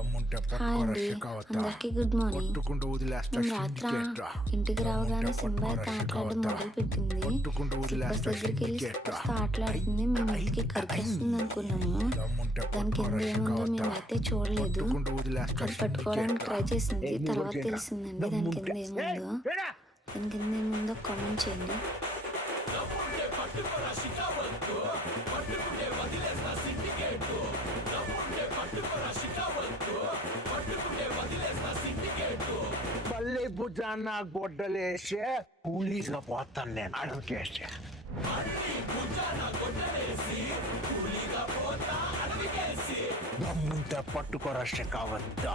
Hi అండి, అందరికీ good morning. మేము రాత్ర ఇంటికి రావగానే సింబా అయితే ఆటలాడడం మొదలుపెట్టింది. బస్ దగ్గరికి వెళ్ళి వస్తే ఆటలాడుతుంది. మేము ఇంటికి కరికేస్తుంది అనుకున్నాము. దాని కింద ఏముందో మేమైతే చూడలేదు. అది పట్టుకోవడానికి ట్రై చేసింది. తర్వాత తెలిసిందండి దాని కింద ఏముందో. దాని కింద ఏముందో కామెంట్ చేయండి. పల్లె భుజాన గొడ్డలేసే కూలీగా పోతాను నేను అడుగుకేసే దమ్ముంటే పట్టుకోరా శకావద్దా